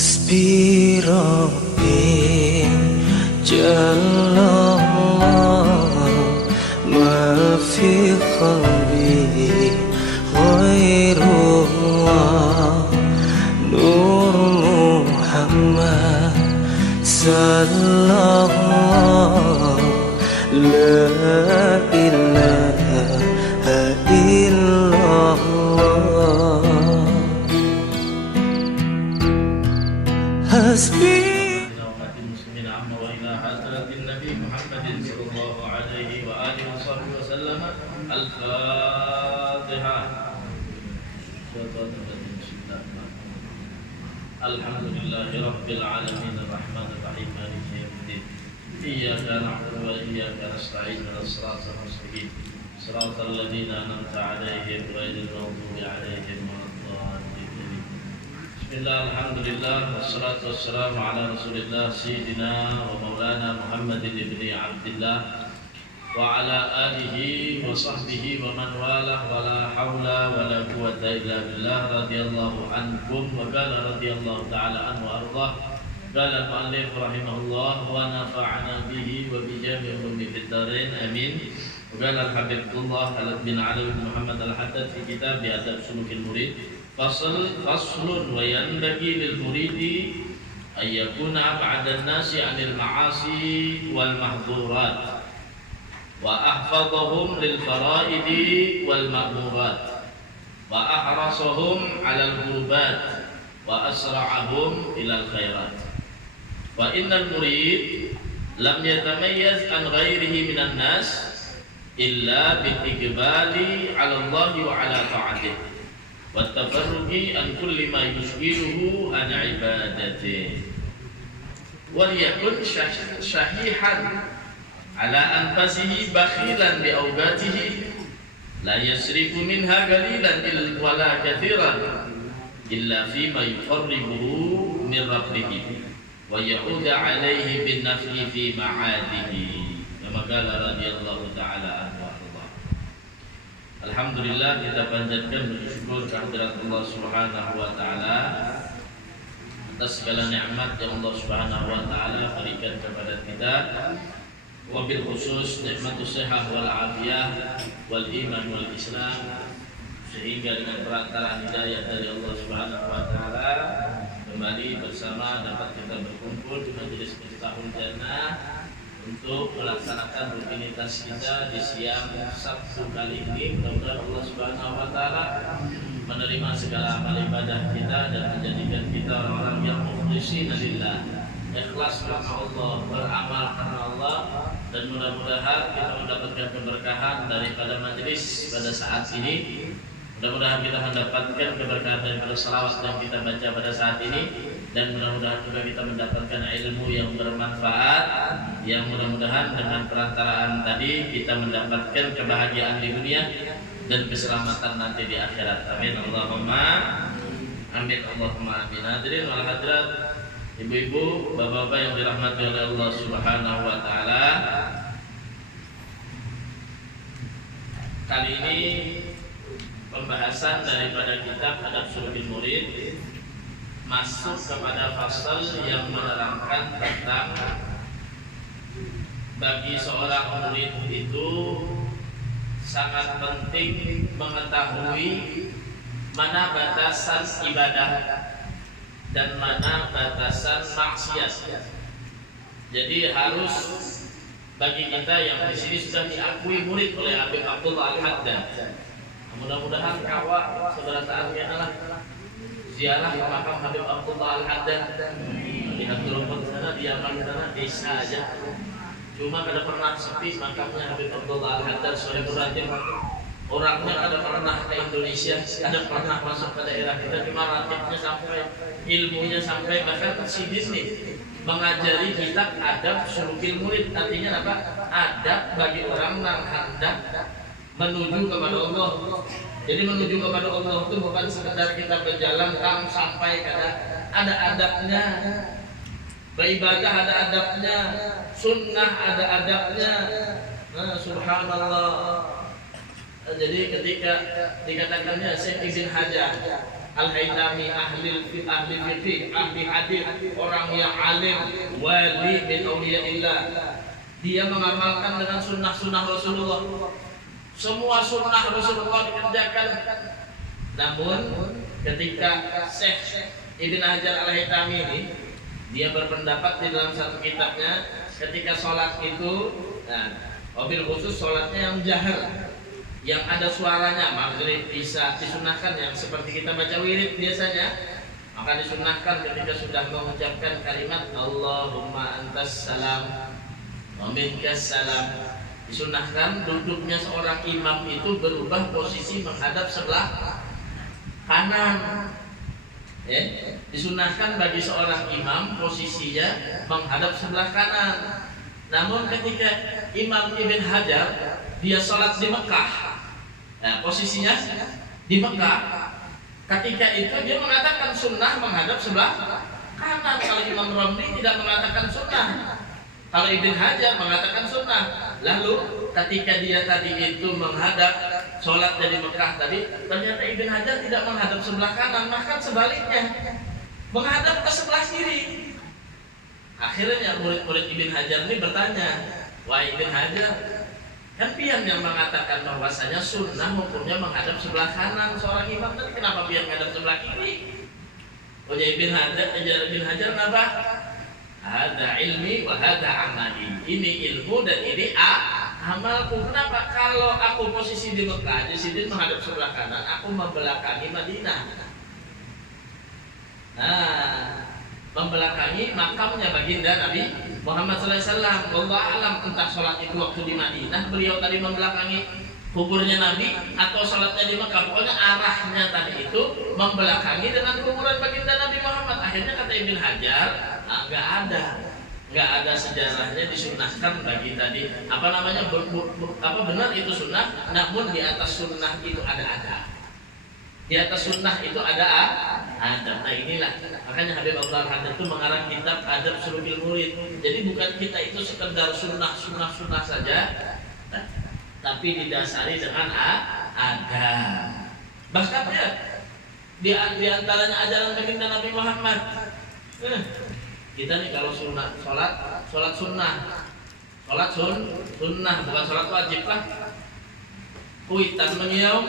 حسبي ربي جل الله ما في قلبي غير الله نور محمد صلى الله لا إله إلا الله حسبي المسلمين عما وإلى حضرة النبي محمد صلى الله عليه وآله وصحبه وسلم الفاتحة. الحمد لله رب العالمين الرحمن الرحيم مالك يوم الدين إياك نعبد وإياك نستعين اهدنا الصراط المستقيم صراط الذين أنعمت عليهم غير المغضوب عليهم ولا الضالين. بسم الله الحمد لله والصلاة والسلام على رسول الله سيدنا ومولانا محمد بن عبد الله وعلى آله وصحبه ومن والاه ولا حول ولا قوة إلا بالله رضي الله عنكم. وقال رضي الله تعالى عنه وأرضاه. قال المؤلف رحمه الله ونفعنا به وبجميع علومه في الدارين آمين. وقال الحبيب الله بن علي بن محمد الحداد في كتاب أدب سلوك المريد فصل وينبغي للمريد أن يكون أبعد الناس عن المعاصي والمحظورات وأحفظهم للفرائض والمأمورات وأحرصهم على القربات وأسرعهم إلى الخيرات. وإن المريد لم يتميز عن غيره من الناس إلا بالإقبال على الله وعلى طاعته والتفرق عن كل ما يشغله عن عبادته وليكن شحيحا على أنفسه بخيلا بأوقاته لا يسرف منها قليلا ولا كثيرا إلا فيما يقربه من ربه ويعود عليه بالنفع في معاده كما قال رضي الله تعالى عنه وارضاه. Alhamdulillah, kita panjatkan bersyukur kehadirat Allah Subhanahu wa taala atas segala nikmat yang Allah Subhanahu wa taala berikan kepada kita. Wabil khusus nikmatus sehat wal afiyah wal iman wal islam, sehingga dengan perantara hidayah dari Allah Subhanahu wa taala kembali bersama dapat kita berkumpul di majelis Miftahul Jannah untuk melaksanakan rutinitas kita di siang Sabtu kali ini. Mudah-mudahan Allah Subhanahu wa taala menerima segala amal ibadah kita dan menjadikan kita orang-orang yang mukhlishina lillah, ikhlas karena Allah, beramal karena Allah, dan mudah-mudahan kita mendapatkan keberkahan daripada majelis pada saat ini. Mudah-mudahan kita mendapatkan keberkahan daripada salawat yang kita baca pada saat ini, dan mudah-mudahan juga kita mendapatkan ilmu yang bermanfaat, yang mudah-mudahan dengan perantaraan tadi kita mendapatkan kebahagiaan di dunia dan keselamatan nanti di akhirat. Amin Allahumma amin Allahumma amin. Hadirin wal hadirat, ibu-ibu, bapak-bapak yang dirahmati oleh Allah Subhanahu wa taala, kali ini pembahasan daripada kitab Adab Sulukil Murid masuk kepada fasal yang menerangkan tentang bagi seorang murid itu sangat penting mengetahui mana batasan ibadah dan mana batasan maksiat. Jadi harus bagi kita yang di sini sudah diakui murid oleh Habib Abdullah Al-Haddad, mudah-mudahan kawak saudara saatnya adalah ziarah ke makam Habib Abdullah Al-Haddad. Lihat rumput sana, diaman sana, desa aja. Cuma kada pernah sepi makamnya Habib Abdullah Al-Haddad sore beratin. Orangnya kada pernah ke Indonesia, kada pernah masuk ke daerah kita. Cuma ratibnya sampai, ilmunya sampai, bahkan sidin nih mengajari kitab Adab Sulukil Murid. Artinya apa? Adab bagi orang yang hendak menuju kepada Allah. Jadi menuju kepada Allah itu bukan sekedar kita berjalan sampai ada adabnya. Beribadah ada adabnya, sunnah ada adabnya. Subhanallah. Jadi ketika dikatakannya Syekh izin hajah Al-Haytami ahli fikih, ahli hadis, orang yang alim, wali min auliyaillah. Dia mengamalkan dengan sunnah-sunnah Rasulullah. Semua sunnah Rasulullah dikerjakan. Namun ketika Syekh Ibn Hajar Al-Haytami ini, dia berpendapat di dalam satu kitabnya, ketika sholat itu, mobil khusus sholatnya yang jahar, yang ada suaranya, maghrib, isya disunahkan yang seperti kita baca wirid biasanya, maka disunahkan ketika sudah mengucapkan kalimat Allahumma antas salam wa minkas salam, disunahkan duduknya seorang imam itu berubah posisi menghadap sebelah kanan. Disunahkan bagi seorang imam posisinya menghadap sebelah kanan. Namun ketika Imam Ibn Hajar dia sholat di Mekah, posisinya di Mekah, ketika itu dia mengatakan sunnah menghadap sebelah kanan. Kalau Imam Romli tidak mengatakan sunnah, kalau Ibn Hajar mengatakan sunnah. Lalu ketika dia tadi itu menghadap sholat dari Mekah tadi, ternyata Ibn Hajar tidak menghadap sebelah kanan, bahkan sebaliknya menghadap ke sebelah kiri. Akhirnya murid-murid Ibn Hajar ini bertanya, wah Ibn Hajar, kan pian yang mengatakan bahwasanya sunnah hukumnya menghadap sebelah kanan seorang imam, tadi kenapa pian menghadap sebelah kiri? Oh ya Ibn Hajar nabah, ada ilmi wa hada amali. Ini ilmu dan ini amalku. Kenapa? Kalau aku posisi di Mekah, di sini menghadap sebelah kanan, aku membelakangi Madinah. Membelakangi makamnya baginda Nabi Muhammad SAW. Wallahu alam, entah sholat itu waktu di Madinah, beliau tadi membelakangi kuburnya Nabi atau sholatnya di Mekah. Pokoknya arahnya tadi itu membelakangi dengan kuburan baginda Nabi Muhammad. Akhirnya kata Ibn Hajar, nggak ada sejarahnya disunahkan bagi tadi benar itu sunnah, namun di atas sunnah itu ada. Di atas sunnah itu ada. Nah inilah makanya Habib Abdul Haddad itu mengarang kitab Adab Sulukil Murid. Jadi bukan kita itu sekedar sunnah saja, tapi didasari dengan adab. Bahkan ya di antaranya ajaran baginda Nabi Muhammad. Kita nih kalau sholat sunnah bukan sholat wajib lah. Kuitan mengiau,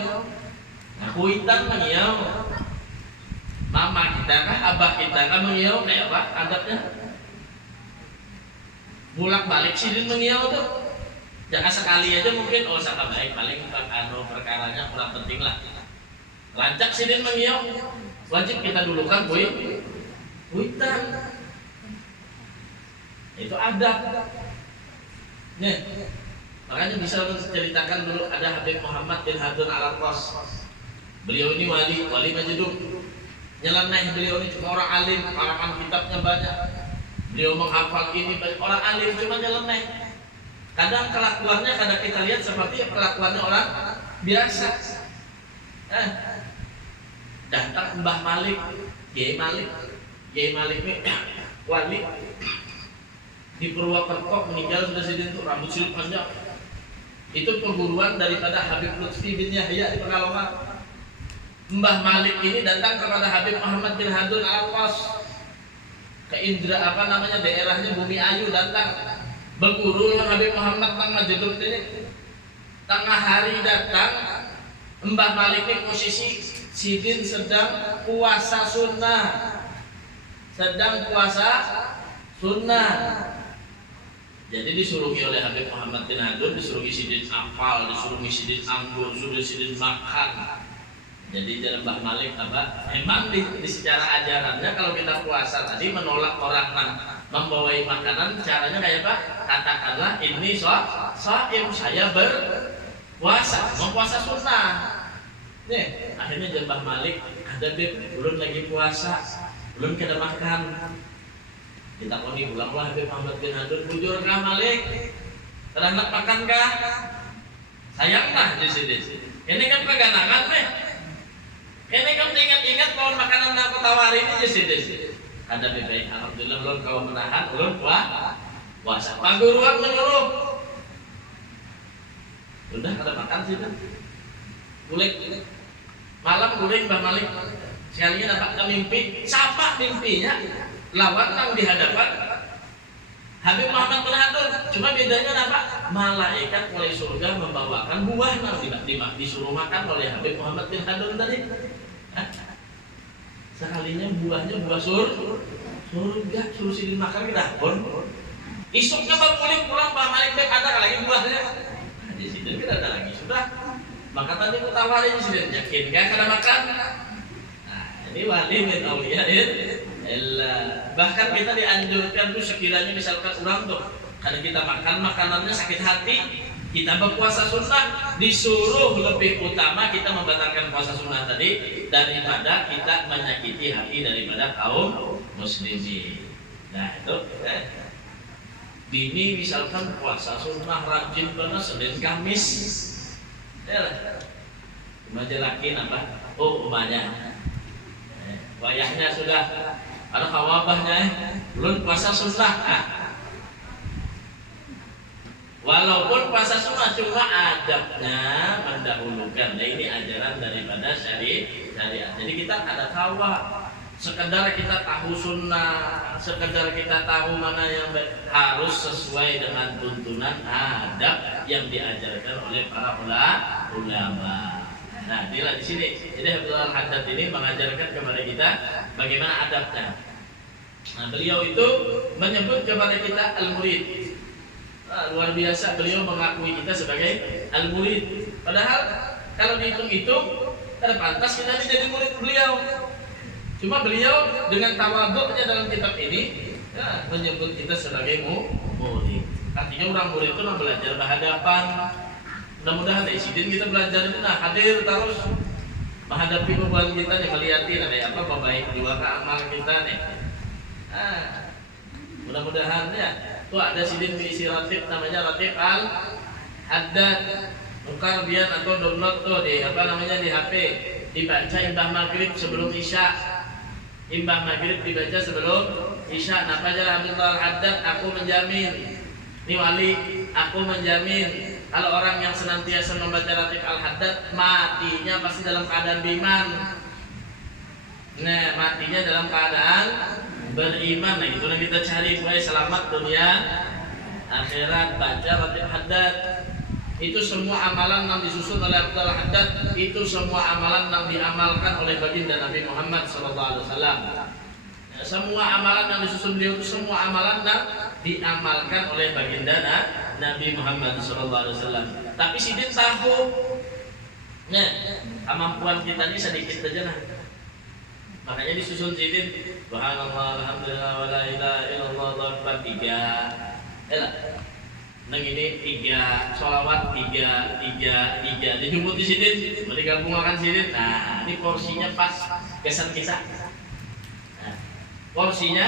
mama kita kah, abah kita kah mengiau kayak apa adabnya? Bulak balik sidin mengiau tuh, jangan sekali aja mungkin saka baik paling perkaranya kurang penting lah. Lancak sidin mengiau, wajib kita dulukan kuitan. Itu adab. Nih, makanya bisa ceritakan dulu ada Habib Muhammad bin Hadun Al-Qas. Beliau ini wali Majidum. Nyeleneh beliau ini cuma orang alim, karangan kitabnya banyak. Beliau menghafal ini banyak orang alim cuma nyeleneh. Kadang kelakuannya kadang kita lihat seperti kelakuannya orang biasa. Datang Mbah Malik, Kiai Malik ini wali di Purwokerto, meninggal sudah sidin itu rambut silit panjang. Itu perguruan daripada Habib Lutfi bin Yahya di Pekalongan. Mbah Malik ini datang kepada Habib Muhammad bin Hadun Al-Qas ke daerahnya Bumi Ayu, datang berguru dengan Habib Muhammad tang Majidum ini. Tengah hari datang, Mbah Malik ini posisi sidin sedang puasa sunnah. Jadi disuruhi oleh Habib Muhammad bin Hadun, disuruhi sidin hafal, disuruhi sidin anggur, disuruhi sidin makan. Jadi jalan Mbah Malik memang di secara ajarannya kalau kita puasa tadi menolak orang membawai makanan, caranya kayak apa? Katakanlah ini shaim, saya berpuasa, mempuasa sunnah. Nih, akhirnya jalan Mbah Malik ada belum lagi puasa, belum kita makan. Kita koni ulanglah Habib Muhammad bin Hadun, bujur kah Malik? Terangkat makan kah? Sayanglah di sini. Ini kan peganangan nih. Ini kamu ingat pohon makanan yang aku tawarin ini sih. Ada baik, alhamdulillah ulun kau menahan, ulun puasa. Pangguruan menyuruh. Udah kada makan sih. Guling. Malam guling Mbah Malik. Sekalinya dapat mimpi, sama mimpinya lawan nang di hadapan Habib Muhammad bin Hadun. Cuma bedanya apa? Malaikat mulai surga membawakan buah nang disuruh makan oleh Habib Muhammad bin Hadun tadi. Sekalinya buahnya buah surga, suruh sidin makan ke dapur. Isuknya baru pulang Pak Malik Bek ada lagi buahnya. Di sidin kita ada lagi sudah. Maka tadi aku tawarin sidin yakin kan kada makan. Ini wali min auliyain Allah. Bahkan kita dianjurkan tuh sekiranya misalkan orang tuh karena kita makan makanannya sakit hati, kita berpuasa sunnah, disuruh lebih utama kita membatalkan puasa sunnah tadi daripada kita menyakiti hati daripada kaum muslimin. Nah itu Bini misalkan puasa sunnah rajin banget Senin Kamis, ya lah. Remaja laki apa? Oh umanya wayahnya sudah ada kawabahnya belum puasa sunnah. Walaupun puasa sunnah cuma adabnya mendahulukan. Nah ini ajaran daripada syariat. Jadi kita ada kawah. Sekedar kita tahu sunnah, sekedar kita tahu mana yang harus sesuai dengan tuntunan adab yang diajarkan oleh para ulama. Nah, inilah di sini. Jadi Habib Al-Haddad ini mengajarkan kepada kita bagaimana adabnya. Nah, beliau itu menyebut kepada kita al-murid. Nah, luar biasa beliau mengakui kita sebagai al-murid. Padahal kalau dihitung-hitung, tidak pantas kita jadi murid beliau. Cuma beliau dengan tawaduknya dalam kitab ini ya, menyebut kita sebagai murid. Artinya orang murid itu belajar berhadapan. Mudah-mudahan dari sidin kita belajar itu hadir terus menghadapi beban kita nih, melihatin ada apa baik jiwa amal kita nih. Mudah-mudahan ya. Tuh ada sidin diisi ratib namanya ratib Al-Haddad. Tukar biar atau download tuh di di HP. Dibaca imbah maghrib sebelum isya. Imbah maghrib dibaca sebelum isya. Nah, Fajar Habib Al-Haddad aku menjamin. Ini wali, aku menjamin kalau orang yang senantiasa membaca ratib Al-Haddad matinya pasti dalam keadaan beriman. Nah, matinya dalam keadaan beriman. Nah, itu yang kita cari supaya selamat dunia akhirat. Baca ratib Haddad. Itu semua amalan yang disusun oleh Abdul Haddad, itu semua amalan yang diamalkan oleh baginda Nabi Muhammad SAW. Ya, semua amalan yang disusun beliau itu semua amalan yang diamalkan oleh baginda Nabi Muhammad SAW. Tapi sidin tahu, nah, kemampuan kita ini sedikit saja nah. Makanya disusun sidin, Subhanallah, Alhamdulillah, wa la ilaha illallah, Allahu akbar 3. Nang ini 3, sholawat 3. Dijemput di sidin, digabungkan sidin. Nah, ini porsinya pas kesan kita. Nah, porsinya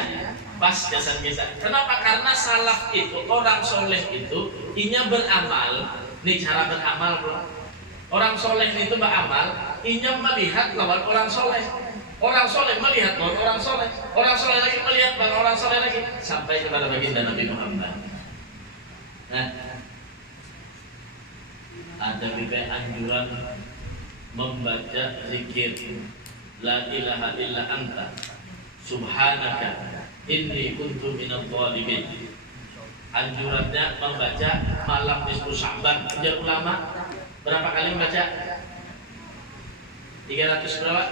pas kesan kita. Kenapa? Karena salaf itu, orang soleh itu, inya beramal. Ini cara beramal, bro. Orang soleh itu beramal, inya melihat lawan orang soleh. Orang soleh melihat lawan orang soleh. Orang soleh lagi melihat lawan orang soleh lagi. Sampai kepada baginda Nabi Muhammad. Nah, ada juga anjuran membaca zikir la ilaha illa anta subhanaka inni kuntu minadh dhalimin. Anjurannya membaca malam nisfu Sya'ban. Ujar ulama berapa kali membaca? 300 berapa?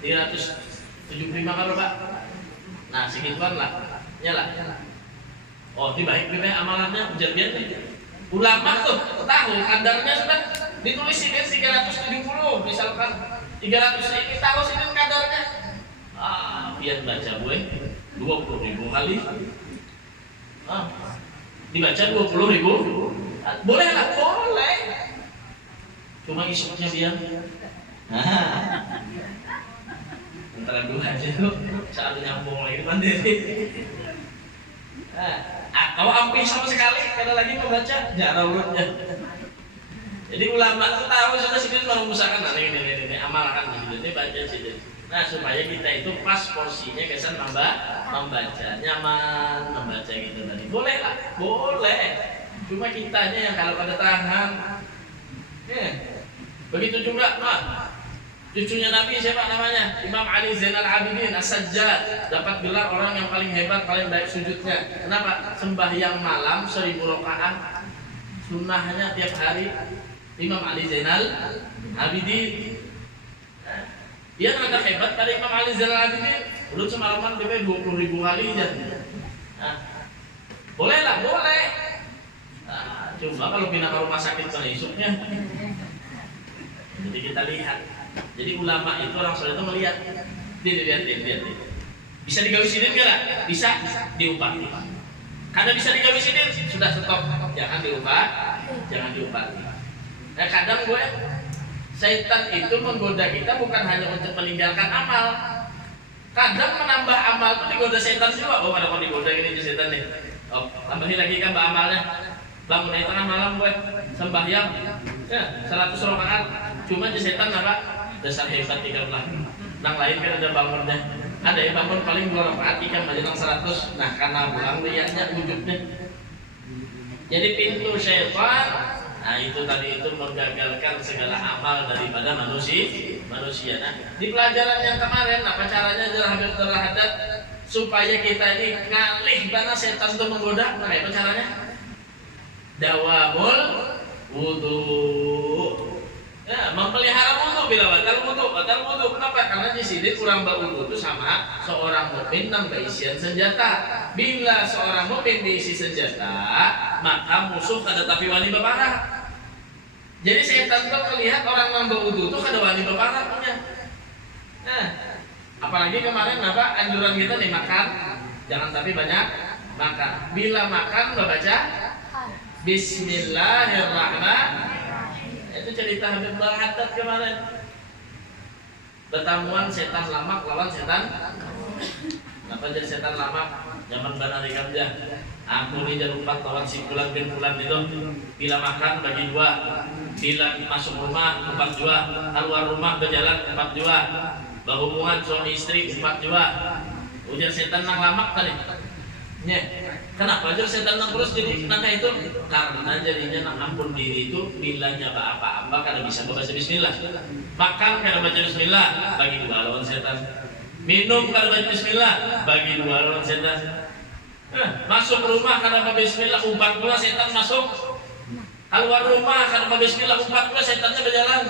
375 kali Pak. Nah, segituan lah. Nyala. Oh, ini baik amalannya ujar biar nih. Ulama tuh tahu kadarnya sudah ditulis sidin 370 misalkan 300 ini tahu sidin kadarnya. Biar baca gue 20.000 kali. Dibaca 20.000. Boleh lah, boleh. Cuma isuknya biar. Antara dua aja tuh saat nyambung lagi mandiri. Kalau hampir sama sekali kada lagi membaca jarak urutnya. Jadi ulama itu tahu sudah sidin mau mengusahakan ini amalkan ini baca sidin. Nah, supaya kita itu pas porsinya kesan membaca nyaman membaca gitu tadi. Boleh lah, boleh. Cuma kitanya yang kalau pada tahan. Begitu juga Cucunya Nabi siapa namanya? Imam Ali Zainal Abidin As-Sajjad, dapat gelar orang yang paling hebat, paling baik sujudnya. Kenapa? Sembahyang malam 1000 rakaat sunnahnya tiap hari. Imam Ali Zainal Abidin. Dia ada hebat pada Imam Ali Zainal Abidin. Belum semalaman dia 20.000 kali aja. Boleh lah, boleh. Coba kalau pindah ke rumah sakit pada isuknya. Jadi kita lihat. Jadi ulama itu orang soleh itu melihat, lihat. Bisa digawisin enggak? Bisa diubah. Karena bisa digawisin sudah stop, jangan diubah. Nah kadang setan itu menggoda kita bukan hanya untuk meninggalkan amal. Kadang menambah amal itu digoda setan juga. Oh ada kok digoda ini setan nih. Oh tambahin lagi kan amalnya. Bangun dari tengah malam sembahyang, ya 100 rakaat. Cuma setan apa? Dasar hebat ikan lah. Nang lain kan ada bangunnya. Ada yang bangun paling 2 rakaat ikan menjelang 100. Nah karena buang lihatnya wujudnya. Jadi pintu syaitan, nah itu tadi itu menggagalkan segala amal daripada manusia. Nah di pelajaran yang kemarin, apa caranya Habib terhadap supaya kita ini ngalih karena setan itu menggoda? Nah apa caranya? Dawamul wudu. Ya, memelihara wudu bila batal wudu. Kenapa? Karena di sini kurang berwudu itu sama seorang mukmin nambah isian senjata. Bila seorang mukmin diisi senjata, maka musuh kada tapi wani beparah. Jadi setan tuh melihat orang nambah wudu itu kada wani beparah punya. Nah, apalagi kemarin apa anjuran kita nih makan, jangan tapi banyak makan. Bila makan baca Bismillahirrahmanirrahim. Itu cerita Habib Haddad kemarin. Pertemuan setan lamak lawan setan. Kenapa jadi setan lamak? Zaman Bana Rikamja. Aku ini jangan lupa lawan si Fulan bin Fulan itu. Bila makan bagi 2. Bila masuk rumah 4 jua. Keluar rumah berjalan 4 jua. Berhubungan suami istri 4 jua. Ujar setan nang lamak tadi. Kenapa aja setan nang terus jadi nangka itu? Karena jadinya nang ampun diri itu bila nyaba apa-apa kada bisa baca bismillah. Makan kada baca bismillah, bagi 2 lawan setan. Minum kada baca bismillah, bagi 2 lawan setan. Masuk rumah kada baca bismillah, 4 pula setan masuk. Keluar rumah kada baca bismillah, 4 pula setannya berjalan.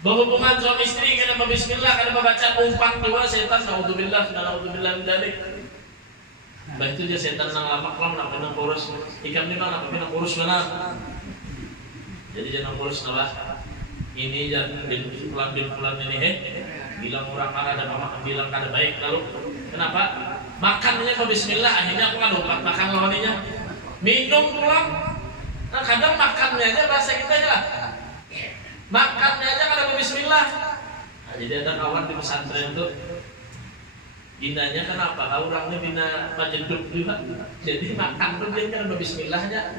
Berhubungan suami istri kada baca bismillah, kada baca 4 pula setan. Naudzubillah min dzalik. Bah itu dia setan nang lamak nak kena kurus. Ikam ni nak kena kurus benar. Jadi jangan kurus napa? Ini jangan bin fulan ini bilang orang kada ada makan bilang kada baik lalu kenapa? Makannya ke bismillah akhirnya aku kan lupa makan lawannya. Minum pulang. Nah kadang makannya aja bahasa kita aja lah. Makannya aja kada ke bismillah. Nah, jadi ada kawan di pesantren itu binanya kenapa? Orangnya bina majeduk juga. Jadi makan tuh dia kan bismillahnya.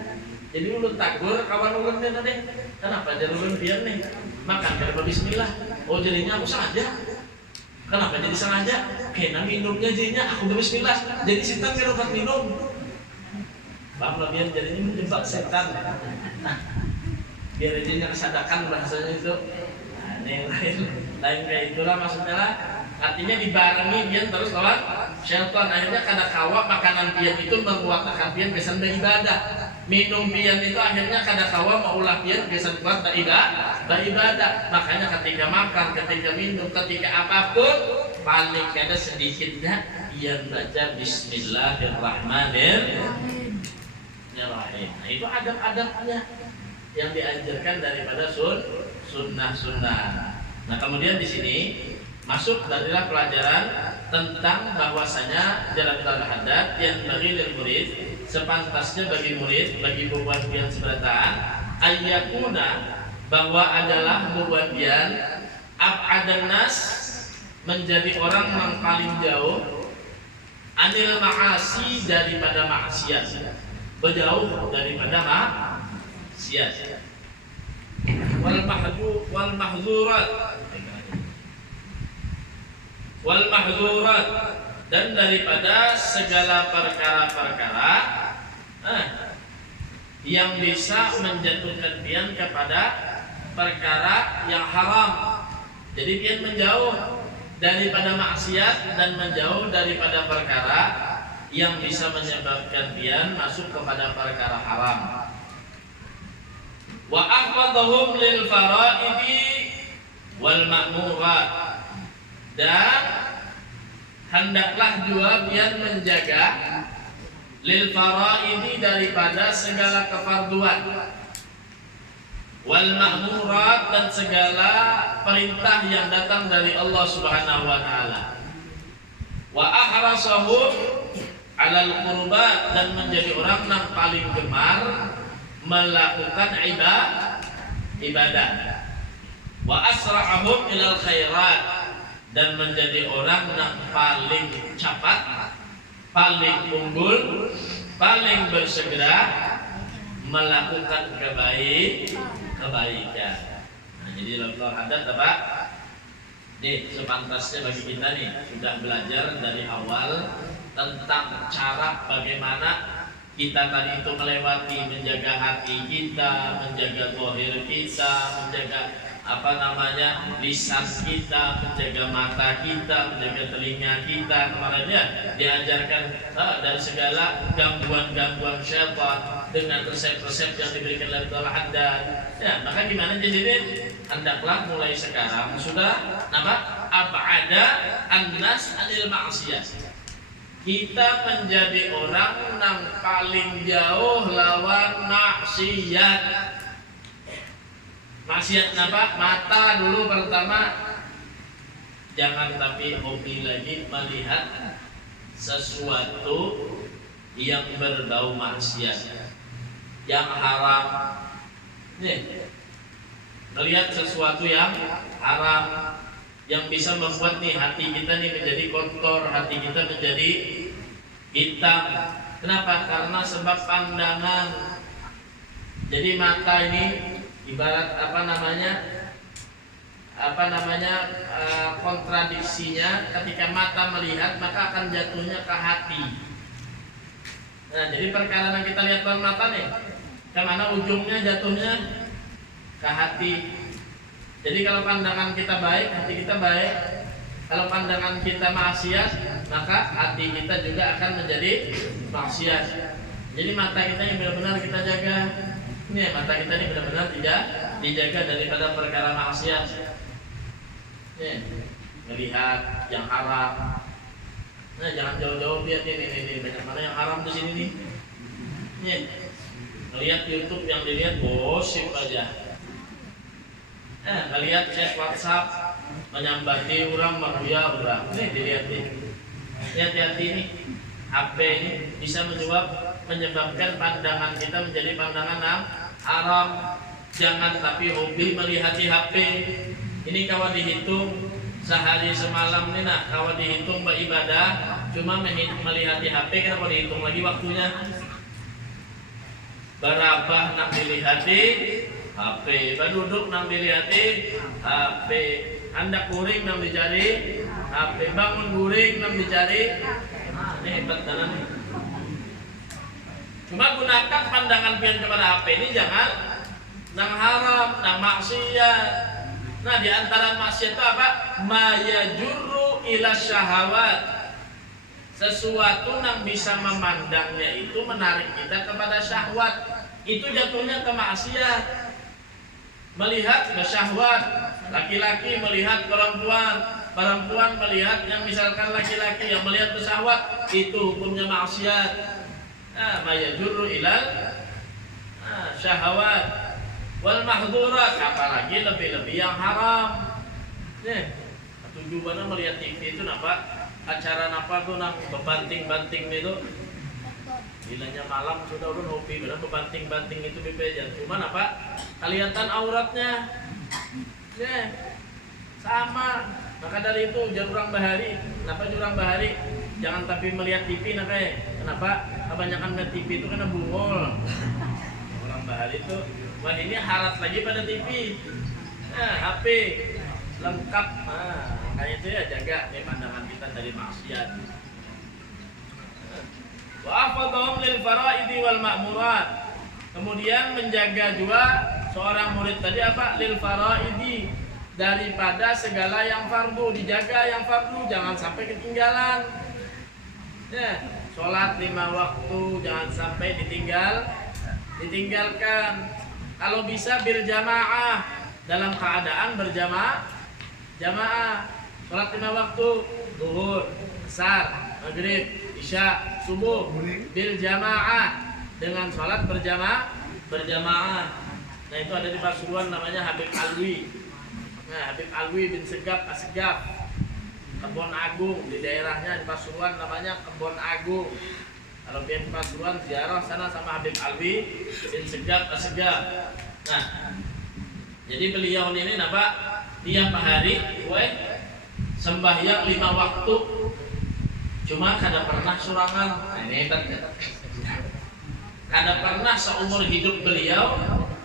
Jadi ulun tagur kawan ulunnya tadi. Kenapa jadi ulun biar nih makan kan bismillah. Oh jadinya aku sengaja. Kenapa jadi sengaja? Karena minumnya jadinya aku bismillah. Jadi setan kan dapat minum. Paham lah biar jadinya menjebak setan. Biar jadinya kesadakan bahasanya itu. Nah, yang lain kayak itulah maksudnya lah. Artinya dibarengi pian terus lawan syaitan. Akhirnya kada kawa makanan pian itu menguatkan pian kesan beribadah. Minum pian itu akhirnya kada kawa maulah pian kesan kuat beribadah. Makanya ketika makan, ketika minum, ketika apapun paling kada sedikitnya pian baca Bismillahirrahmanirrahim. Nah itu adab-adabnya yang diajarkan daripada sunnah-sunnah. Nah kemudian di sini masuk darilah pelajaran tentang bahwasanya dalam Haddad yang bagi murid sepantasnya bagi murid bagi bubuan pian seberataan ayyakuna bahwa adalah bubuan pian ab'adan nas menjadi orang yang paling jauh anil ma'asi daripada maksiat berjauh daripada maksiat wal mahzurat dan daripada segala perkara-perkara yang bisa menjatuhkan pian kepada perkara yang haram Jadi pian menjauh daripada maksiat dan menjauh daripada perkara yang bisa menyebabkan pian masuk kepada perkara haram. Wa ahfadhum lil fara'idi wal ma'murat, dan hendaklah juga pian menjaga lil fara'idi daripada segala kefarduan, wal ma'murat dan segala perintah yang datang dari Allah Subhanahu wa taala. Wa ahrasahum 'alal qurbat, dan menjadi orang yang paling gemar melakukan ibadah. Wa asra'ahum ilal khairat, dan menjadi orang yang paling cepat, paling unggul, paling bersegera melakukan kebaikan. Nah, jadi Lafzul Haddad apa? Nih, sepantasnya bagi kita nih sudah belajar dari awal tentang cara bagaimana kita tadi itu melewati, menjaga hati kita, menjaga zahir kita, menjaga lisan kita, menjaga mata kita, menjaga telinga kita. Kemarin ya diajarkan dari segala gangguan-gangguan syaitan dengan resep-resep yang diberikan oleh Lafzul Haddad. Ya, maka gimana jadi? Hendaklah mulai sekarang sudah ab'ada an-nas anil ma'siyah. Kita menjadi orang yang paling jauh lawan maksiat. Maksiat apa? Mata dulu pertama. Jangan tapi hobi lagi melihat sesuatu yang berbau maksiat, yang haram. Nih, melihat sesuatu yang haram, yang bisa membuat nih hati kita nih menjadi kotor, hati kita menjadi hitam. Kenapa? Karena sebab pandangan. Jadi mata ini ibarat kontradiksinya, ketika mata melihat maka akan jatuhnya ke hati. Nah, jadi perkara yang kita lihat dengan mata nih, kemana ujungnya jatuhnya? Ke hati. Jadi kalau pandangan kita baik, hati kita baik. Kalau pandangan kita maksiat, maka hati kita juga akan menjadi maksiat. Jadi mata kita yang benar-benar kita jaga. Ini mata kita ini benar-benar tidak dijaga daripada perkara maksiat. Melihat yang haram. Nah, jangan jauh-jauh lihat ini banyak mana yang haram di sini nih. Melihat YouTube yang dilihat gosip aja. Melihat chat WhatsApp menyambati orang, manusia orang. Nih dilihat nih. Hati-hati nih. HP ini bisa menyebabkan pandangan kita menjadi pandangan yang haram. Jangan tapi hobi melihat HP. Ini kalau dihitung sehari semalam nih, nah kalau dihitung beribadah cuma melihat HP, kenapa dihitung lagi waktunya? Berapa nak dilihat HP, duduk nang dilihat HP, hendak guring nang dicari HP, bangun guring nang dicari. Ini hebat dalam nih. Cuma gunakan pandangan pian kepada HP ini jangan nang haram, nang maksiat. Nah, di antara maksiat itu apa? Mayajurru ila syahawat. Sesuatu yang bisa memandangnya itu menarik kita kepada syahwat. Itu jatuhnya ke maksiat. Melihat syahwat, laki-laki melihat perempuan, perempuan melihat yang misalkan laki-laki yang melihat syahwat, itu hukumnya maksiat. Mayajurru ilal syahwat. Wal mahdurat, apalagi lebih-lebih yang haram. Tujuannya melihat TV itu napa? Acara napa tuh nang bebanting-banting itu. Bilanya malam sudah udah hobi, benar bebanting-banting itu bebejan. Cuma apa? Kelihatan auratnya. Sama. Maka dari itu jurang bahari. Kenapa jurang bahari? Jangan tapi melihat TV kenapa? Kebanyakan melihat TV itu karena bungol. Orang bahari itu wah ini harat lagi pada TV, HP lengkap, makanya itu ya jaga pandangan kita dari maksiat. Wa afadhum lil fara'idi wal ma'murat. Kemudian menjaga juga seorang murid tadi apa? Lil fara'idi, daripada segala yang fardu. Dijaga yang fardu, jangan sampai ketinggalan. Ya, sholat 5 waktu jangan sampai ditinggalkan. Kalau bisa berjamaah, dalam keadaan jamaah. Sholat 5 waktu, zuhur, asar, maghrib, isya, subuh, berjamaah dengan sholat berjamaah. Nah itu ada di Pasuruan namanya Habib Alwi. Nah Habib Alwi bin Segaf Asgaf, Kebon Agung, di daerahnya di Pasuruan namanya Kebon Agung. Kalau pian di Pasuruan ziarah sana sama Habib Alwi bin Segaf Asgaf. Nah jadi beliau ini napa tiap hari sembahyang 5 waktu, cuma kada pernah surangan. Nah, ini hebat ya. Kada pernah seumur hidup beliau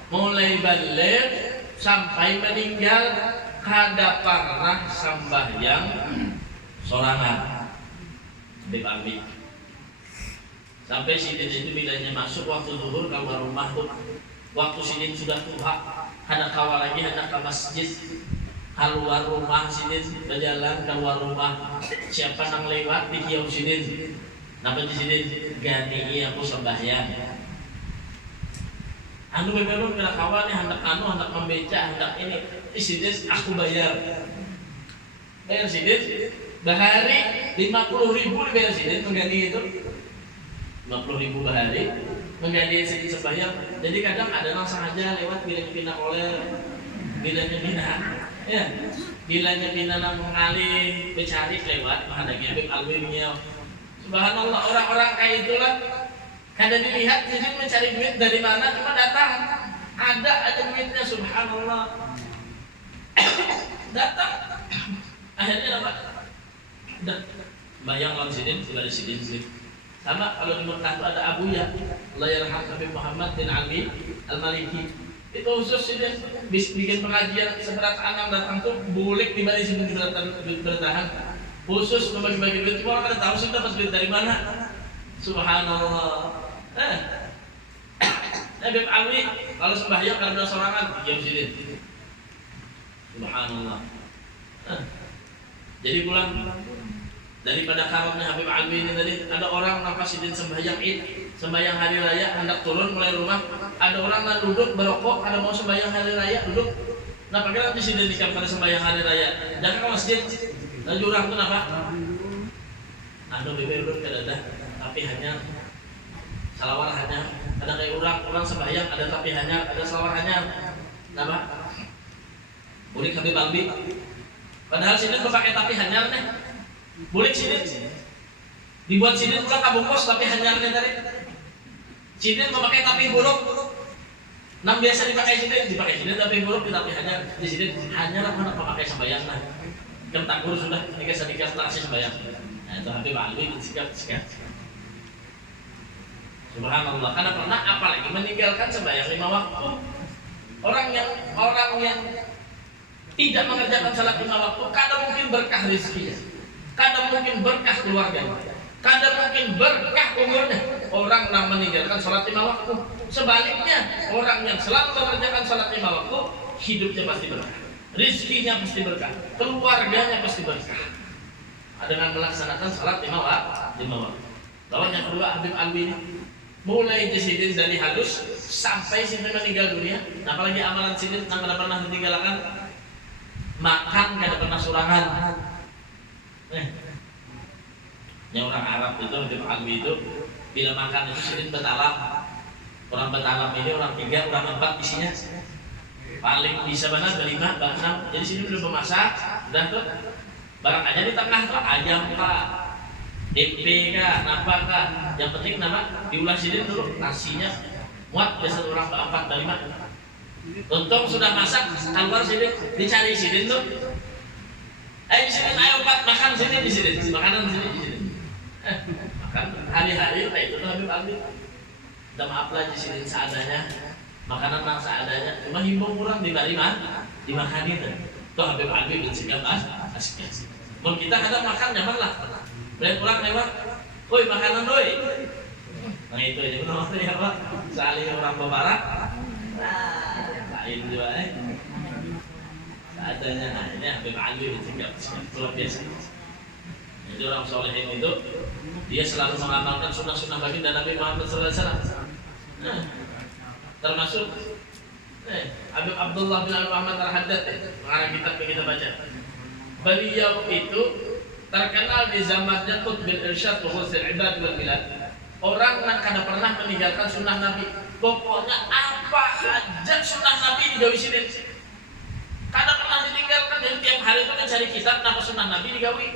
mulai balik sampai meninggal kada pernah sembahyang sorangan. Habib Alwi sampai sidin itu bilanya masuk waktu zuhur keluar rumah tuh, waktu sidin sudah tua hendak kawal lagi, hendak ke masjid, keluar rumah sidin berjalan keluar rumah, siapa nang lewat di kiau sidin, napa di sidin ganti aku sembahyang. Anu beberapa kena kawan nih hendak membeca, hendak ini sidin aku bayar sidin bahari 50.000 dibayar sidin mengganti itu 50.000 bahari mengganti sidin sembahyang. Jadi kadang ada yang sengaja lewat bila oleh bilanya ya bilanya nang mengalih becari lewat menghadapi Habib Alwi beliau. Subhanallah, orang-orang kayak itulah kada dilihat sidin mencari duit dari mana, cuma datang ada aja duitnya. Subhanallah datang akhirnya apa bayang lawan sidin dari sidin. Sama kalau di Mekah itu ada Abu Ya Allah yarham Habib Muhammad bin Ali Al-Maliki, itu khusus sidin bikin pengajian seberat anak datang tuh bulik di balik sidin bertahan khusus membagi-bagi duit. Cuma orang kada tahu sih dapat duit dari mana. Subhanallah. Habib Alwi kalau sembahyang karena sorangan diam sidin. Subhanallah. Jadi pulang daripada karamnya Habib Alwi ini tadi, ada orang nampak sidin sembahyang Id, sembahyang hari raya hendak turun mulai rumah, ada orang yang duduk berokok, ada mau sembahyang hari raya duduk. Nah pakai nanti sidin dikam pada sembahyang hari raya, jangan ke masjid. Dan jurang itu apa? Anu bebe belum kada, tapi hanya salawat hanya. Ada kayak orang sembahyang ada tapi hanya, ada salawat hanya. Nama? Boleh Habib Alwi. Padahal sidin pakai tapi hanya nih. Boleh sidin dibuat sidin pulang kabungkos tapi hanyarnya dari sidin memakai tapi buruk. Nam biasa dipakai sidin tapi buruk tapi hanya di sidin hanya lah mana memakai sembahyang lah. Kentakur sudah nikah nasi sembahyang. Nah itu Habib Alwi sikap. Subhanallah, karena pernah apalagi meninggalkan sembahyang 5 waktu. Orang yang tidak mengerjakan salat 5 waktu, kadang mungkin berkah rezekinya, kadang mungkin berkah keluarganya, kadang mungkin berkah umurnya. Orang yang meninggalkan salat 5 waktu. Sebaliknya, orang yang selalu mengerjakan salat 5 waktu, hidupnya pasti berkah, rezekinya pasti berkah, keluarganya pasti berkah dengan melaksanakan salat 5 waktu. Lawan yang kedua Habib Alwi ini mulai sidin dari halus sampai sidin meninggal dunia. Nah, apalagi amalan sidin yang tidak pernah ditinggalkan, makan kada pernah surangan. Yang orang Arab itu Habib Alwi itu bila makan itu sidin betalap. Orang betalap ini orang 3, orang 4 isinya. Paling bisa benar 5, 6. Jadi sini belum memasak, udah tuh barang aja di tengah tuh ayam kah, tempe kah, napa kah. Yang penting nama diulah sidin dulu, nasinya muat biasa orang 4 dan 5. Untung sudah masak, keluar sidin, dicari sidin tuh. Ayo sidin, ayo Pak makan sini di sidin, makanan sini di sidin. Makan hari-hari, nah itu tuh Habib Alwi. Udah maaf lah di sidin seadanya, makanan yang seadanya. Cuma himbau kurang dibari dimakan itu. Tuh Habib Alwi bersikap asik. Mau kita kadang makan nyaman lah. Beliau pulang lewat, woi makanan doi. Nah itu aja benar ya Pak. Saling orang babarak. Nah, lain juga adanya. Nah, ini Habib Ali ditinggal luar biasa. Jadi orang solehin itu dia selalu mengamalkan sunnah-sunnah baginda Nabi Muhammad SAW. Nah, termasuk Habib Abdullah bin Muhammad Al-Haddad, pengarang kitab yang kita baca. Beliau itu terkenal di zamannya Qutbil Irsyad wa Husul Ibad wal Bilad. Orang yang kada pernah meninggalkan sunnah Nabi. Pokoknya apa aja sunnah Nabi digawi sini. Kada pernah ditinggalkan. Dan tiap hari itu mencari kitab napa sunnah Nabi digawi.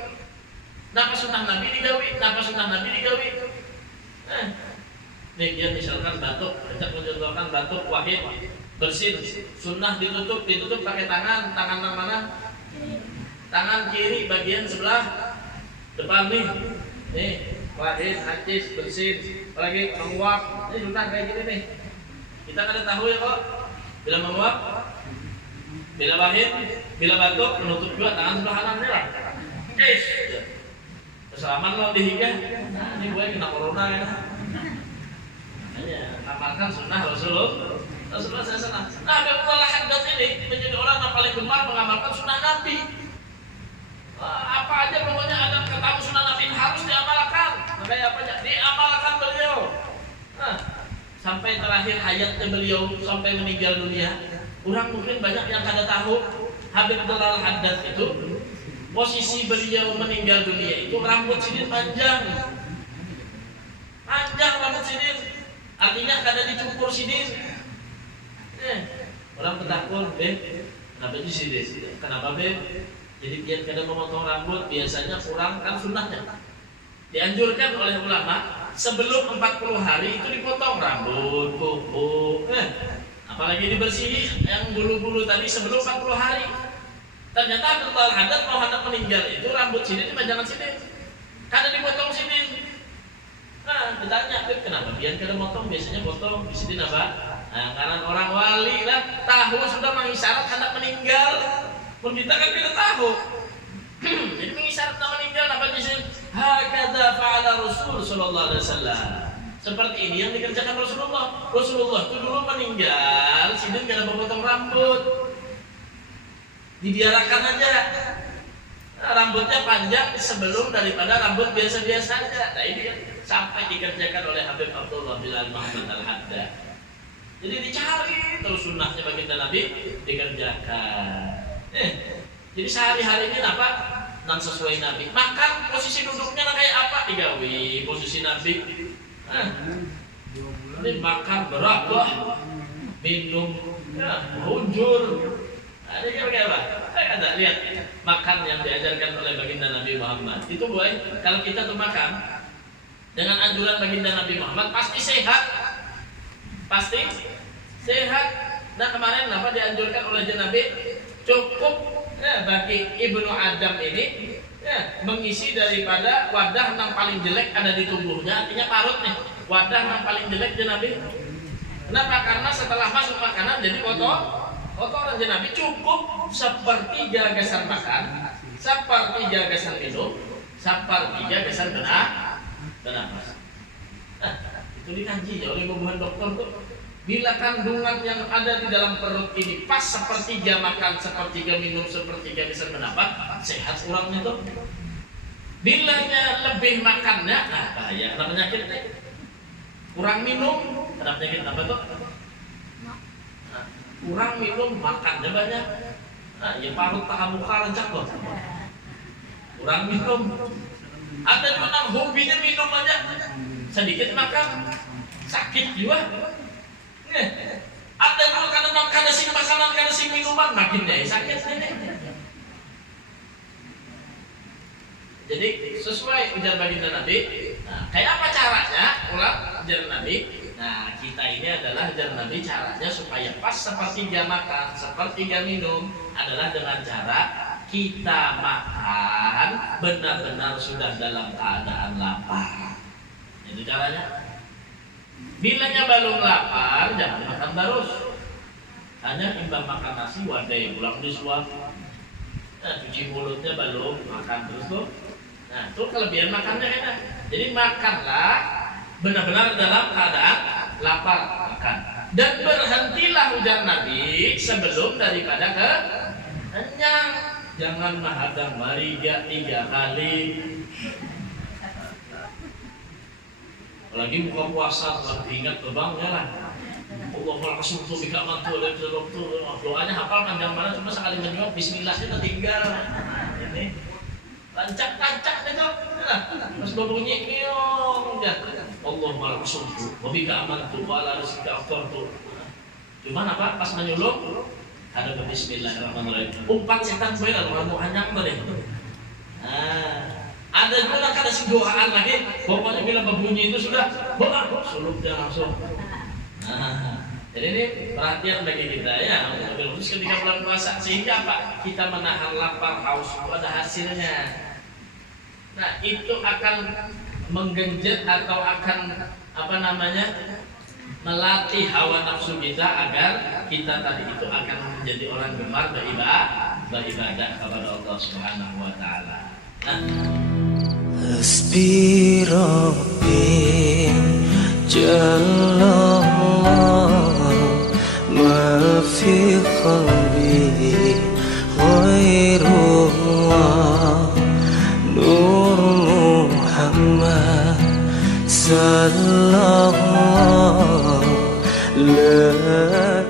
Napa sunnah Nabi digawi, napa sunnah Nabi digawi. Dia misalkan batuk, kita mencontohkan batuk wahid bersin, sunnah ditutup pakai tangan yang mana? Tangan kiri bagian sebelah depan nih wahid, hadis, bersin, apalagi menguap, ini sunnah kayak gini nih. Kita kada tahu ya kok, bila menguap, bila wahid, bila batuk, menutup juga tangan sebelah kanan lah. Kesalaman lo dihingga, ini gue kena corona ya. Hanya amalkan sunnah Rasulullah SAW. Nah, Habib Al-Haddad ini menjadi orang yang paling gemar mengamalkan sunnah Nabi. Apa aja pokoknya ada kata sunnah Nabi harus diamalkan. Makanya apa aja diamalkan beliau. Nah, sampai terakhir hayatnya beliau sampai meninggal dunia. Orang mungkin banyak yang kada tahu Habib Al-Haddad itu posisi beliau meninggal dunia itu rambut sidin panjang rambut sidin, artinya kada dicukur sidin. Orang ketakuan, kenapa sih sidin? Kenapa Jadi dia kada memotong rambut biasanya kurang kan sunnahnya. Dianjurkan oleh ulama sebelum 40 hari itu dipotong rambut, kuku, apalagi dibersihi yang bulu-bulu tadi sebelum 40 hari. Ternyata Habib Al-Haddad mau hendak meninggal itu rambut sini jangan sini, kada dipotong sini. Nah, ditanya, kenapa biar kada motong? Biasanya potong di sini apa? Nah, karena orang wali lah tahu sudah mengisyarat hendak meninggal. Pun kita kan tidak tahu. Jadi mengisyarat hendak meninggal apa di sini? Hakadza fa'ala Rasul sallallahu alaihi wasallam. Seperti ini yang dikerjakan Rasulullah. Rasulullah itu dulu meninggal, sini kada memotong rambut. Dibiarkan aja rambutnya panjang sebelum daripada rambut biasa-biasa aja. Nah ini kan sampai dikerjakan oleh Habib Abdullah bin Muhammad Al-Haddad. Jadi dicari terus sunnahnya baginda Nabi dikerjakan. Jadi sehari-hari ini apa? Nan sesuai Nabi. Makan posisi duduknya kayak apa? Digawi posisi Nabi. Ini makan berapa? Minum, hujur. Ada kayak apa? Ada lihat makan yang diajarkan oleh baginda Nabi Muhammad. Itu boy, kalau kita tuh makan dengan anjuran baginda Nabi Muhammad pasti sehat. Pasti sehat. Nah kemarin apa dianjurkan oleh Nabi cukup bagi Ibnu Adam ini mengisi daripada wadah yang paling jelek ada di tubuhnya, artinya parut nih. Wadah yang paling jelek Nabi. Kenapa? Karena setelah masuk makanan jadi kotoran Nabi cukup sepertiga gesan makan, sepertiga gesan minum, sepertiga gesan bernafas. Nah, itu dikaji oleh bubuhan dokter tuh. Bila kandungan yang ada di dalam perut ini pas sepertiga makan, sepertiga minum, sepertiga gesan bernafas, sehat orangnya tuh. Bilanya lebih makannya, nah bahaya, ada penyakit nih. Kurang minum, ada penyakit apa tuh? Kurang minum, makannya banyak. Nah, ya parut tahan muka rancak loh. Kurang minum. Ada juga yang hobinya minum aja. Sedikit makan, sakit juga. Ada juga kadang kada sing makanan, kada sing minuman, makin jadi sakit ini. Jadi sesuai ujar baginda Nabi. Nah, kayak apa caranya? Ulang ujar Nabi. Nah, kita ini adalah ajaran Nabi caranya supaya pas sepertiga makan, sepertiga minum adalah dengan cara kita makan benar-benar sudah dalam keadaan lapar. Itu caranya. Bilanya belum lapar, jangan makan terus. Hanya imbang makan nasi wadai pulang disuap. Nah, cuci mulutnya belum makan terus tuh. Nah, itu kelebihan makannya enak. Jadi makanlah benar-benar dalam keadaan lapar makan. Dan berhentilah ujar Nabi sebelum daripada Kenyang. Jangan menghadang mariga 3 kali. Apalagi buka puasa, ingat terbangnya lah. Allahumma rasulullah bika mantu oleh dokter. Doanya hafal panjang mana, cuma sekali menjawab Bismillah itu tinggal. Ini lancak itu. Terus berbunyi miong dia. Allahumma rasulullah bika mantu wala rizqa aftartu. Cuman apa? Pas menyuluk ada Bismillahirrahmanirrahim. Umpat setan gue lah mau hanyang tadi. Ada juga kasih doaan lagi. Pokoknya bila berbunyi itu sudah sulupnya langsung. Jadi ini perhatian bagi kita ya, khusus ketika bulan puasa, sehingga apa? Kita menahan lapar, haus itu ada hasilnya. Nah itu akan menggenjot atau akan melatih hawa nafsu kita agar kita tadi itu akan menjadi orang gemar beribadah kepada Allah Subhanahu wa taala. Hasbi Rabbi Jalla ma fi qalbi ghairullah Nur Muhammad sallallahu la